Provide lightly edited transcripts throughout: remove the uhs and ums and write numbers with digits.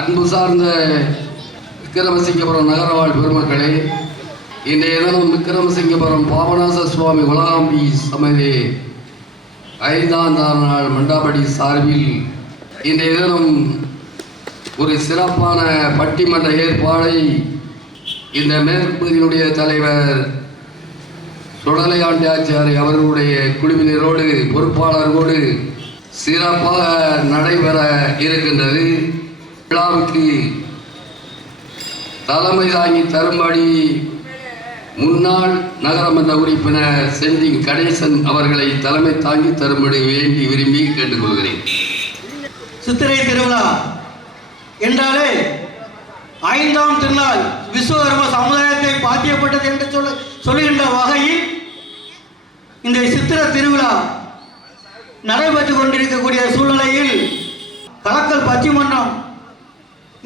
அன்பு சார்ந்த விக்கிரமசிங்கபுரம் நகரவாழ் பெருமக்களே, இன்றைய தினம் விக்கிரமசிங்கபுரம் பாபநாச சுவாமி உலகாம்பி சமதி 5ஆம் நாள் மண்டாபடி சார்பில் இன்றைய தினம் ஒரு சிறப்பான பட்டிமன்ற ஏற்பாடை இந்த மேற்குதியினுடைய தலைவர் சுடலை ஆண்டியாச்சாரி அவர்களுடைய குழுவினரோடு பொறுப்பாளர்களோடு சிறப்பாக நடைபெற இருக்கின்றது. விழாவுக்கு தலைமை தாங்கி தரும்படி முன்னாள் நகரமன்ற உறுப்பினர் செந்தில் கணேசன் அவர்களை தலைமை தாங்கி தரும்படி வேண்டி விரும்பி கேட்டுக்கொள்கிறேன். சித்திரை திருவிழா என்றாலே 5ஆம் திருநாள் விஸ்வகர்ம சமுதாயத்தை பாத்தியப்பட்டது என்று சொல்லுகின்ற வகையில் இந்த சித்திர திருவிழா நடைபெற்றுக் கொண்டிருக்கக்கூடிய சூழ்நிலையில் கலக்கல் பட்டிமன்றம்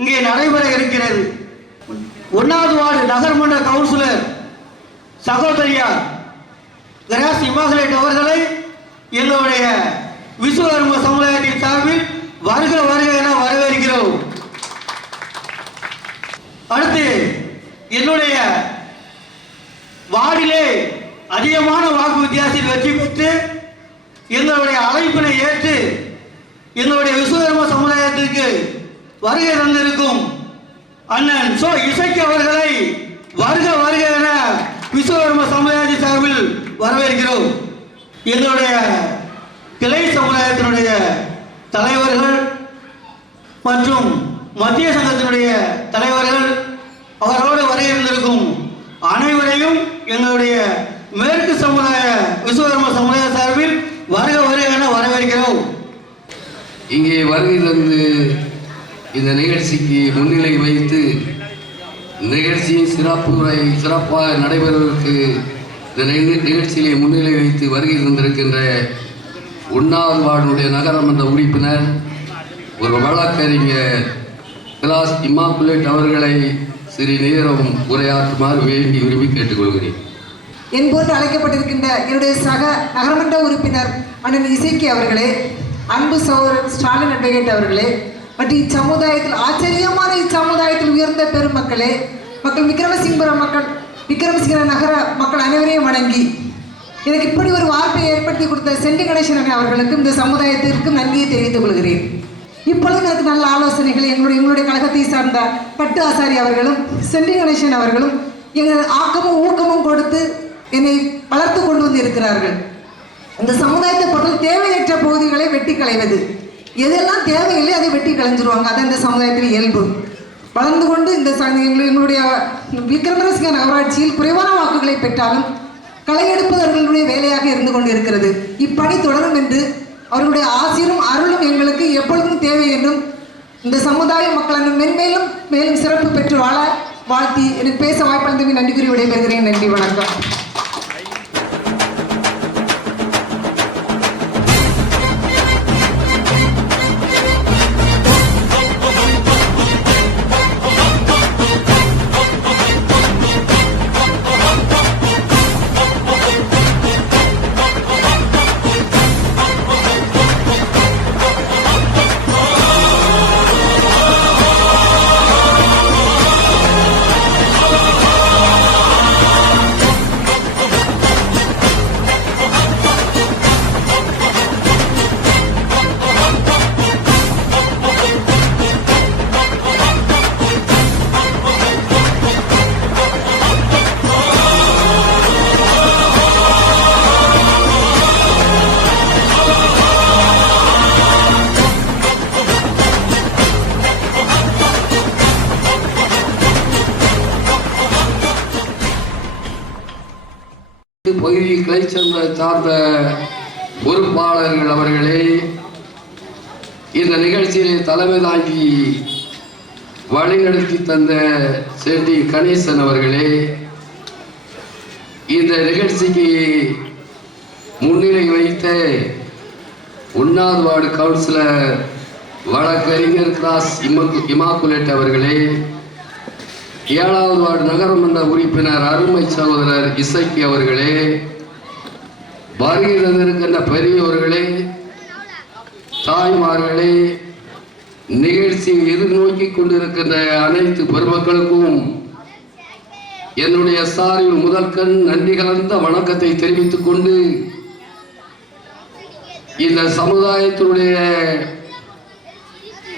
இங்கே நடைபெற இருக்கிறது. 1வது வார்டு நகர்மன்ற கவுன்சிலர் சகோதரியார் கிராஸ் இமாகுலேட் அவர்களை எங்களுடைய விஸ்வகர்ம சமுதாயத்தின் சார்பில் வருக வருக என வரவேற்கிறோம். அடுத்து என்னுடைய வார்டிலே அதிகமான வாக்கு வித்தியாசத்தில் வெற்றி பெற்று எங்களுடைய அழைப்பினை ஏற்று எங்களுடைய விஸ்வகர்ம சமுதாயத்திற்கு வருகை தந்திருக்கும் அண்ணன் சோ இசைக்கு அவர்களை வருக வருக என விஸ்வகர்ம சமுதாயத்தின் சார்பில் வரவேற்கிறோம். எங்களுடைய கிளை சமுதாயத்தினுடைய தலைவர்கள் மற்றும் மத்திய சங்கத்தினுடைய தலைவர்கள் அவரோடு வருகின்றிருக்கும் அனைவரையும் எங்களுடைய மேற்கு சமுதாய விஸ்வகர்ம சமுதாய சார்பில் வருக வருக என வரவேற்கிறோம். இங்கே வருகிறது இந்த நிகழ்ச்சிக்கு முன்னிலை வைத்து நிகழ்ச்சியின் சிறப்பாக நடைபெறுவதற்கு இந்த நிகழ்ச்சியிலே முன்னிலை வைத்து வருகை தந்திருக்கின்ற 1வது வார்டுடைய நகரமன்ற உறுப்பினர் ஒரு வழக்கறிஞர் கிளாஸ் இமாகுலேட் அவர்களை சிறு நேரம் உரையாற்றுமாறு வேண்டி விரும்பி கேட்டுக்கொள்கிறேன். என்போது அழைக்கப்பட்டிருக்கின்ற என்னுடைய சக நகரமன்ற உறுப்பினர் அண்ணன் இசைக்கு அவர்களே, அன்பு சகோதரர் ஸ்டாலின் அட்வொகேட் அவர்களே, மற்றும் இச்சமுதாயத்தில் ஆச்சரியமான இச்சமுதாயத்தில் உயர்ந்த பெருமக்களே, மக்கள் விக்கிரமசிங்கபுரம் மக்கள், விக்கிரமசிங்கர நகர மக்கள் அனைவரையும் வணங்கி எனக்கு இப்படி ஒரு வாய்ப்பை ஏற்படுத்தி கொடுத்த செந்தில் கணேசன் அவர்களுக்கும் இந்த சமுதாயத்திற்கும் நன்றியை தெரிவித்துக் கொள்கிறேன். இப்பொழுது எனக்கு நல்ல ஆலோசனைகள் எங்களுடைய கழகத்தை சார்ந்த பட்டு ஆசாரி அவர்களும் செந்தில் கணேசன் அவர்களும் எங்கள் ஆக்கமும் ஊக்கமும் கொடுத்து என்னை வளர்த்து கொண்டு வந்து இருக்கிறார்கள். இந்த சமுதாயத்தை பொறுத்த தேவையற்ற பகுதிகளை வெட்டி களைவது, எதெல்லாம் தேவையில்லை அதை வெட்டி களைஞ்சிருவாங்க. அதான் இந்த சமுதாயத்தில் இயல்பு. வளர்ந்து கொண்டு இந்த எங்களுடைய விக்கிரமசிங்க நகராட்சியில் குறைவான வாக்குகளை பெற்றாலும் களை எடுப்பது அவர்களுடைய வேலையாக இருந்து கொண்டு இருக்கிறது. இப்பணி தொடரும் என்று அவர்களுடைய ஆசிரும் அருளும் எங்களுக்கு எப்பொழுதும் தேவை என்றும் இந்த சமுதாய மக்கள் மென்மேலும் மேலும் சிறப்பு பெற்று வாழ வாழ்த்தி எனக்கு பேச வாய்ப்பளித்தமைக்கு நன்றி கூறி விடைபெறுகிறேன். நன்றி, வணக்கம். பகுதி கிளை சார்ந்த பொறுப்பாளர்கள் அவர்களே, இந்த நிகழ்ச்சியிலே தலைமை தாங்கி வழிநடத்தி தந்த செந்தில் கணேசன் அவர்களே, இந்த நிகழ்ச்சிக்கு முன்னிலை வைத்த 1வது வார்டு கவுன்சிலர் வழக்கறிஞர் கிராஸ் இமாகுலேட் அவர்களே, 7வது வார்டு நகரமன்ற உறுப்பினர் அருமை சகோதரர் இசைக்கு அவர்களே, வருகை தந்திருக்கின்ற பெரியவர்களே, தாய்மார்களே, நிகழ்ச்சியை எதிர்நோக்கி கொண்டிருக்கின்ற அனைத்து பெருமக்களுக்கும் என்னுடைய சார்பில் முதற்கண் நன்றி கலந்த வணக்கத்தை தெரிவித்துக் கொண்டு, இந்த சமுதாயத்தினுடைய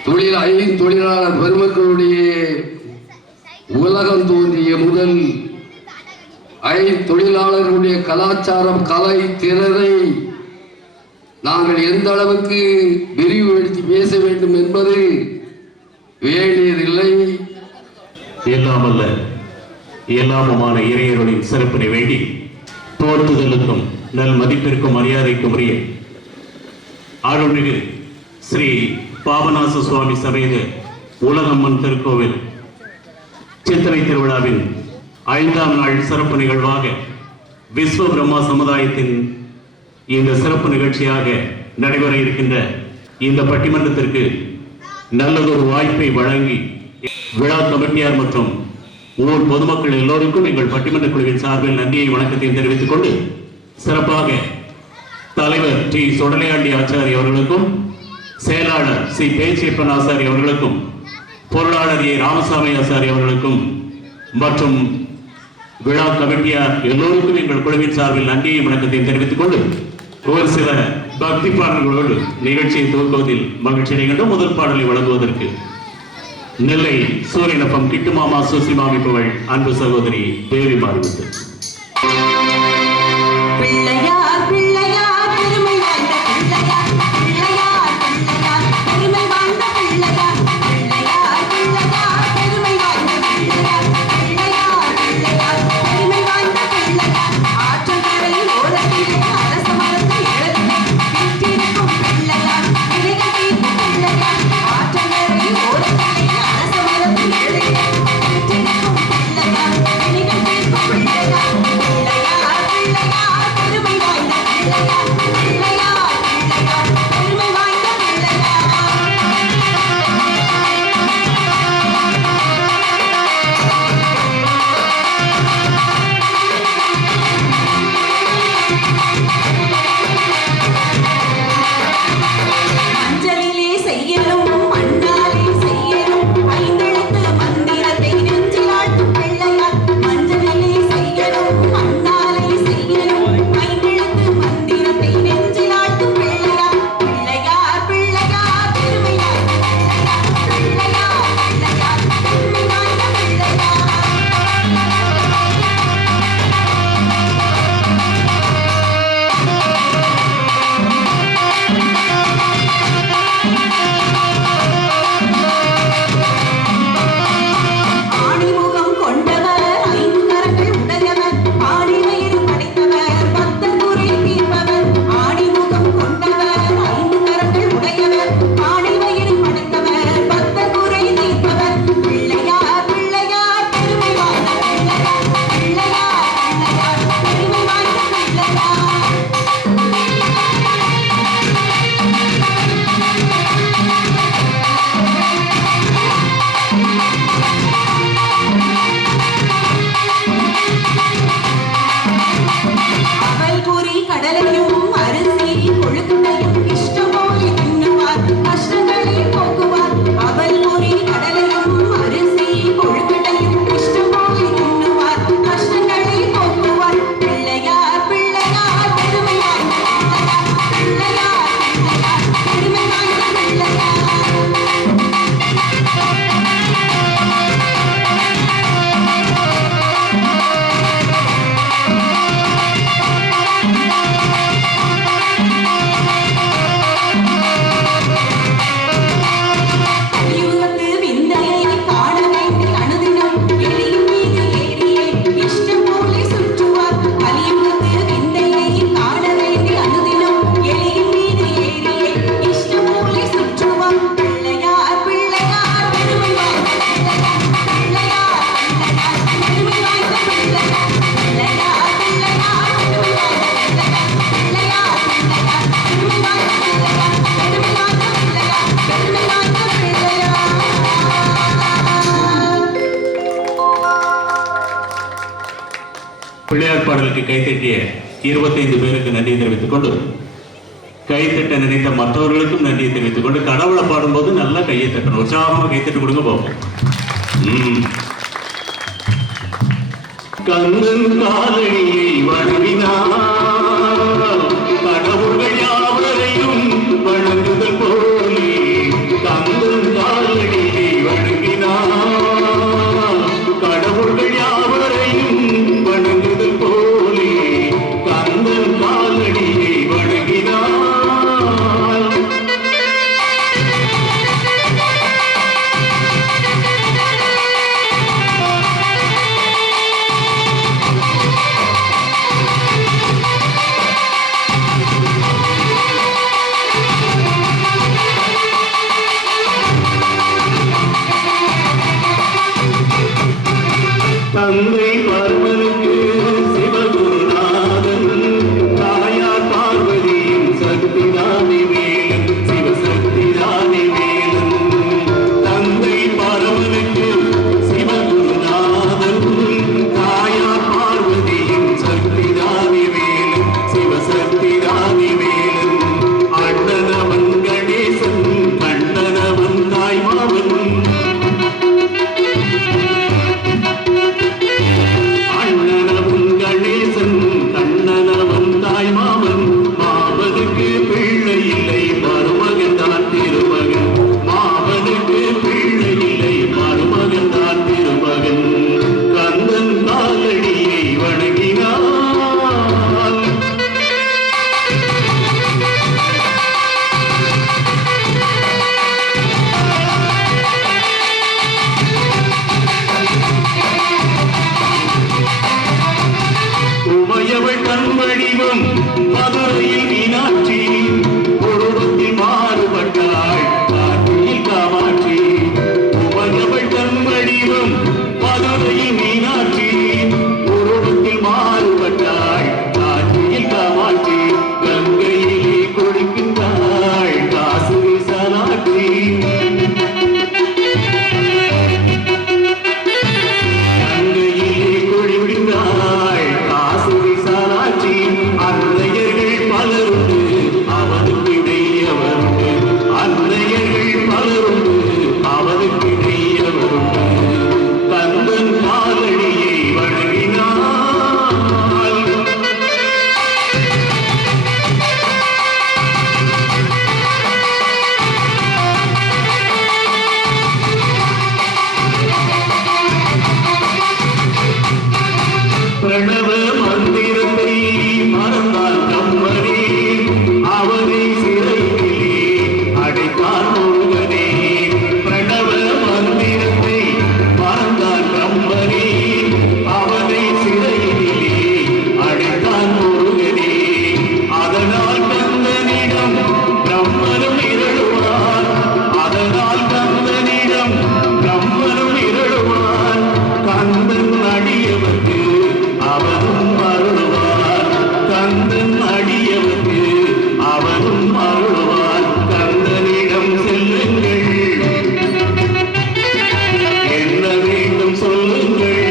தொழிலாளர் பெருமக்களுடைய உலகம் தோன்றிய முதல் தொழிலாளர்களுடைய கலாச்சாரம், கலை, திறனை நாங்கள் எந்த அளவுக்கு விரிவுபடுத்தி பேச வேண்டும் என்பது வேண்டியதில்லை. எல்லாமல்ல எல்லாமுமான இறையருளின் சிறப்பினை வேண்டி போற்றுதலுக்கும் நல் மதிப்பிற்கும் மரியாதைக்கும் உரிய அருள்மிகு ஸ்ரீ பாபநாச சுவாமி சமேத உலகம்மன் திருக்கோவில் சித்திரை திருவிழாவின் 5ஆம் நாள் சிறப்பு நிகழ்வாக விஸ்வ பிரம்மா சமுதாயத்தின் இந்த சிறப்பு நிகழ்ச்சியாக நடைபெற இருக்கின்ற இந்த பட்டிமன்றத்திற்கு நல்லதொரு வாய்ப்பை வழங்கி விழா கமிட்டியார் மற்றும் ஊர் பொதுமக்கள் எல்லோருக்கும் எங்கள் பட்டிமன்ற குழுவின் சார்பில் நன்றியை வணக்கத்தையும் தெரிவித்துக் கொண்டு, சிறப்பாக தலைவர் டி சுடலையாண்டி ஆச்சாரி அவர்களுக்கும், செயலாளர் சி பேச்சியப்பன் ஆசாரி அவர்களுக்கும், பொருளாளர் ஏ ராமசாமி ஆசாரி அவர்களுக்கும் மற்றும் விழா கமிட்டியார் எல்லோருக்கும் எங்கள் குழுவின் சார்பில் நன்றியை வணக்கத்தையும் தெரிவித்துக் கொண்டு, ஒரு சில பக்தி பாடல்களோடு நிகழ்ச்சியை துவக்குவதில் மகிழ்ச்சி அடைகின்ற முதல் பாடலை வழங்குவதற்கு நெல்லை சூரியனப்பம் கிட்டுமாமா சுசிமாமிப்பவள் அன்பு சகோதரி தேவி மாறிவிட்டு. பிள்ளையார் பிள்ளையார் பெருமை வாய்ந்த பிள்ளையார், பிள்ளையார் பிள்ளையார் பெருமை வாய்ந்த பிள்ளையார், பிள்ளையார் பிள்ளையார் பெருமை வாய்ந்த பிள்ளையார், பிள்ளையார் பிள்ளையார் பெருமை வாய்ந்த பிள்ளையார். ஆற்றங்கரை ஓரத்திலே அரச மரத்தை எழுதி வீற்றிருக்கும் பிள்ளையார், வினைகள் தீர்க்கும் பிள்ளையார். ஆற்றங்கரை ஓரத்திலே அரச மரத்தை எழுதி வீற்றிருக்கும் பிள்ளையார், வினைகள் தீர்க்கும் பிள்ளையார். பிள்ளையார் பிள்ளையார் பெருமை வாய்ந்த பிள்ளையார், பிள்ளையார் பிள்ளையார் பெருமை வாய்ந்த பிள்ளையார். மஞ்சளிலே செய்யணும் மண்ணாலே செய்யணும் ஐந்தெழுத்து மந்திரத்தை நெஞ்சில் ஆட்டும் பிள்ளையார். மஞ்சளிலே செய்யணும் மண்ணாலே செய்யணும் ஐந்தெழுத்து மந்திரத்தை நெஞ்சில் ஆட்டும் பிள்ளையார். பிள்ளையார் பிள்ளையார் பெருமை வாய்ந்த பிள்ளையார், பிள்ளையார் பிள்ளையார் பெருமை வாய்ந்த பிள்ளையார். ஆணிமுகம் கொண்டவர் ஐந்து கரங்கள் உடையவர், ஆணி வயிறு படைத்தவர் பக்தர் குறை தீர்ப்பவர். ஆணிமுகம் கொண்டவர் ஐந்து கரங்கள் உடையவர், ஆணி வயிறு படைத்தவர் பக்தர் குறை தீர்ப்பவர். பிள்ளையார் பிள்ளையார் பெருமை வாய்ந்த பிள்ளையார், பிள்ளையார் பிள்ளையார் பெருமை வாய்ந்த பிள்ளையார். அவல் பொரி கடலையும் அரிசி கொழுக்கட்டையும் இஷ்டம் போல தின்னுவார், கஷ்டங்களை போக்குவார். அவல் பொரி கடலையும் அரிசி கொழுக்கட்டையும் இஷ்டம் போல தின்னுவார், கஷ்டங்களை போக்குவார். பிள்ளையார் பிள்ளையார் பெருமை வாய்ந்த பிள்ளையார், பிள்ளையார் பிள்ளையார் பெருமை வாய்ந்த பிள்ளையார். கலியுகத்து விந்தையை காண வேண்டி அனுதினம் எலியின் மீது ஏறியே இஷ்டம் போலே சுற்றுவார். கலியுகத்து விந்தையை காண வேண்டி அனுதினம் எலியின் மீது ஏறியே இஷ்டம் போலே சுற்றுவார். பிள்ளையார் பிள்ளையார் பெருமை வாய்ந்த பிள்ளையார், பிள்ளையார் பிள்ளையார் பெருமை வாய்ந்த பிள்ளையார், பிள்ளையார் பிள்ளையார் பெருமை வாய்ந்த பிள்ளையார், பிள்ளையார் பிள்ளையார் பெருமை வாய்ந்த பிள்ளையார், பெருமை வாய்ந்த பிள்ளையார், பெருமை வாய்ந்த பிள்ளையார். பிள்ளையார் பாடலுக்கு கைத்தட்டிய 25 பேருக்கு நன்றி தெரிவித்துக் கொண்டு, கைத்தட்ட நினைத்த மற்றவர்களுக்கும் நன்றியை தெரிவித்துக் கொண்டு கடவுளை பாடும்போது நல்லா கையை தட்டணும். உற்சாகமாக கைத்தட்டு கொடுங்க பார்ப்போம். கந்தன் காலடியை வணங்கினார் கடவுள்கள் யாவரையும் வணங்குதல் போலே. கந்தன் காலடியை வணங்கினார் கடவுள்கள் யாவரையும் வணங்குதல் போலே. கந்தன் காலடியை வணங்கினார். தந்தை பரமனுக்கு சிவகுருநாதன், தாயார் பார்வதியும் சக்திதானி வேலன், சிவசக்திதானி வேலன். தந்தை பரமனுக்கு சிவகுருநாதன், தாயார் பார்வதியும் சக்திதானி வேலன், சிவசக்திதானி வேலன். அண்ணனவன் கணேசன், கண்ணனவன் தாய்மாவன், அண்ணனவன் கணேசன், கண்ணனவன் தாய்மாமன். மாமனுக்கு பிள்ளை இல்லை, மருமகன் தான் திருமகன். மாமனுக்கு பிள்ளை இல்லை, மருமகன் தான் திருமகன். கந்தன் காலடியை வணங்கினார். உமையவள் தன் வடிவம் மதுரையில் மீனாட்சி, உருவத்தில் மாறுபட்டாள் காட்டியில் காமாட்சி. உமையவள் தன் வடிவம் மதுரையில் மீனாட்சி, உருவத்தில் மாறுபட்டாள் காட்டியில் காமாட்சி. கங்கையிலே கொடுக்கின்றாள் காசு விசாலாட்சி. கங்கையிலே கொடிவிடுந்தாள் காசு விசாலாட்சி. அன்னையர்கள் பலருண்டு அவனுக்கு இடையவருண்டு, அன்னையர்கள் பலருண்டு அவனுக்கு இடையவருண்டு. கந்தன் காலடியை வணங்கினாள். பிரணவ மந்திரத்தை மறந்தால் கம்மனே, அவனை சிறையிலே அடைத்தான் முருகனே. பிரணவ மந்திரத்தை மறந்தால் கம்மனே, அவனை சிறையிலே அடைத்தான் முருகனே. அதனால் கந்தனிடம் பிரம்மனும் இருளுவான், அதனால் கந்தனிடம் பிரம்மனும் இருளுவான். கந்தன் அடியவர்க்கு அவனும் அருள்வார், கந்தன் அடியவர்க்கு அவனும் அருள்வார். கந்தனிடம் செல்லுங்கள், என்ன வேண்டும் சொல்லுங்கள்.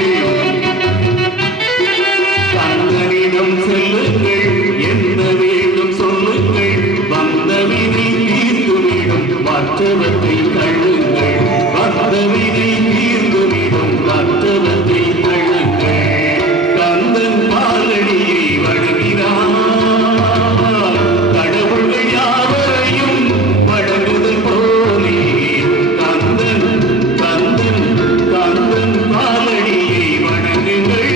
கந்தனிடம் செல்லுங்கள், என்ன வேண்டும் சொல்லுங்கள். வந்த வினை தீர்ந்துவிடும், மற்றவற்றை தள்ளுங்கள். வந்த வினை தீர்ந்துவிடும், மற்றவற்றை தள்ளுங்கள். கந்தன் காலடியை வணங்கினார். கடவுள்கள் யாவரையும் வணங்குதல் போலே. கந்தன் கந்தன் கந்தன் காலடியை வணங்குங்கள்.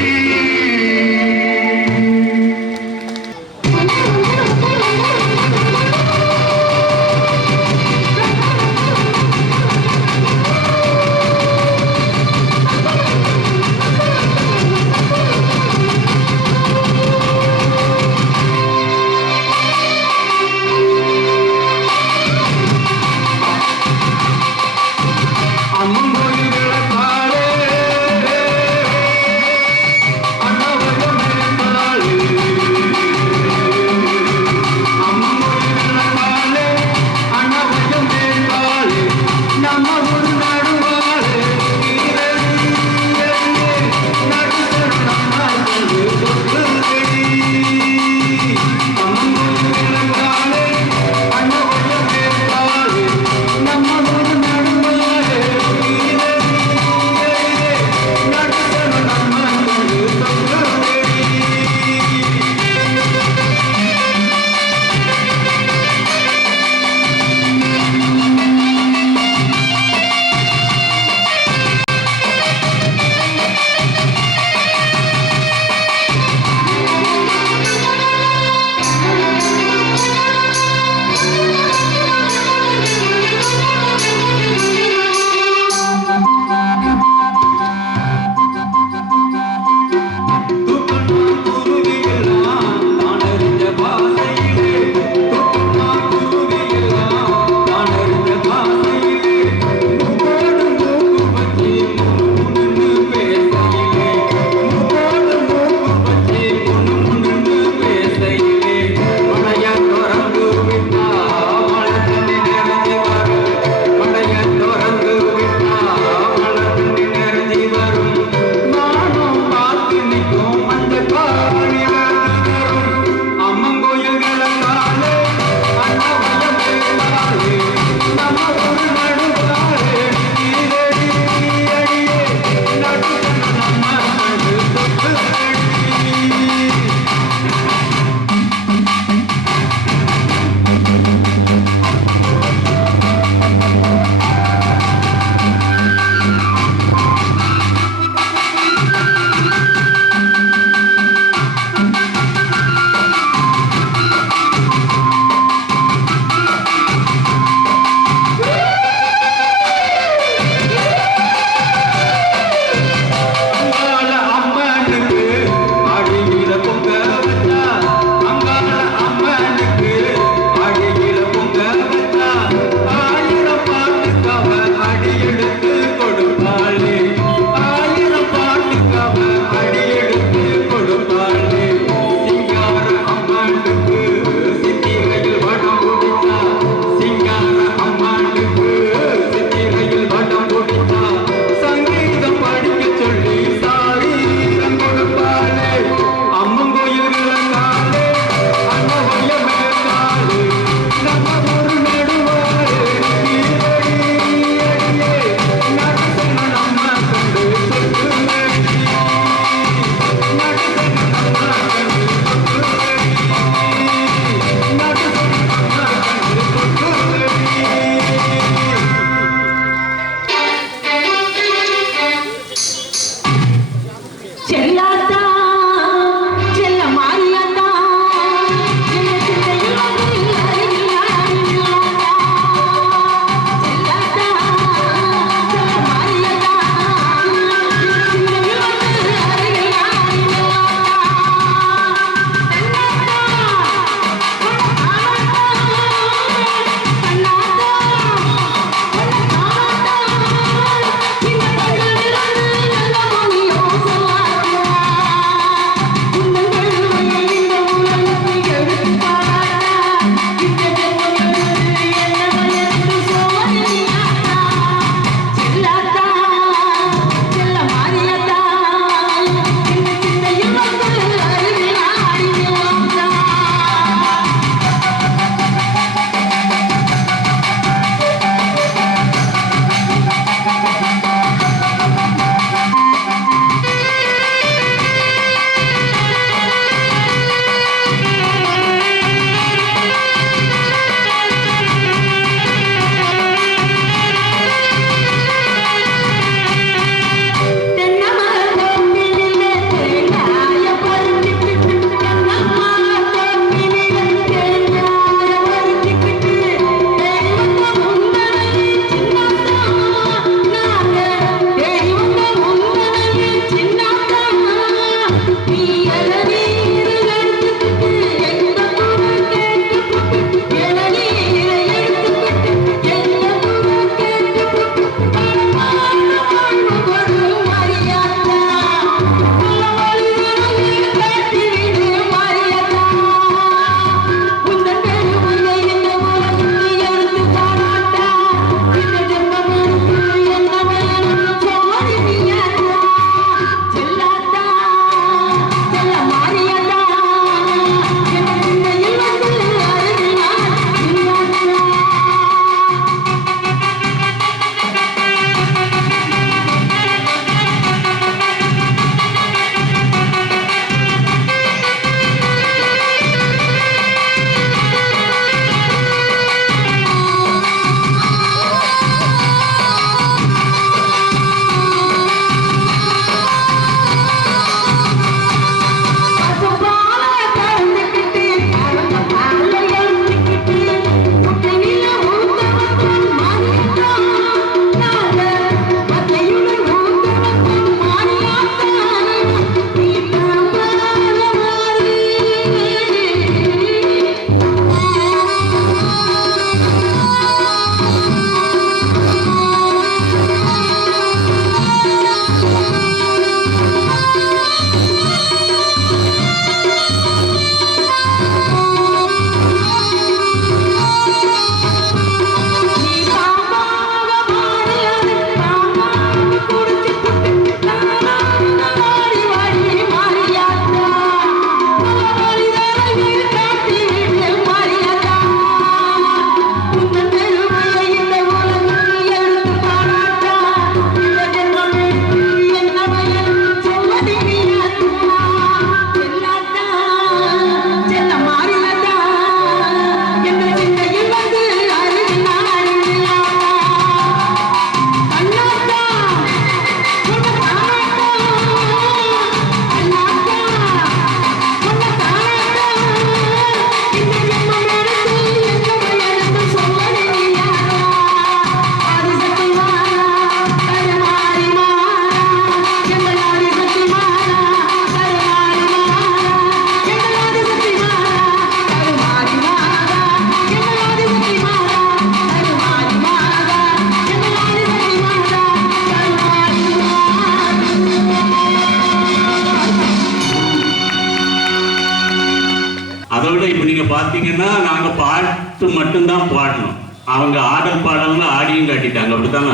பார்த்தீங்கன்னா நாங்கள் பாட்டு மட்டும்தான் பாடணும், அவங்க ஆடல் பாடல்னு ஆடியும் காட்டிட்டாங்க. அப்படித்தானே?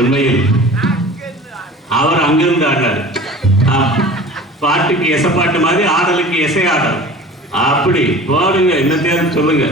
உண்மையில் அவர் அங்கிருந்து ஆடினார். பாட்டுக்கு எசப்பாட்டு மாதிரி, ஆடலுக்கு எசை ஆடல். அப்படி போடுங்க, என்ன தேர்வு சொல்லுங்க.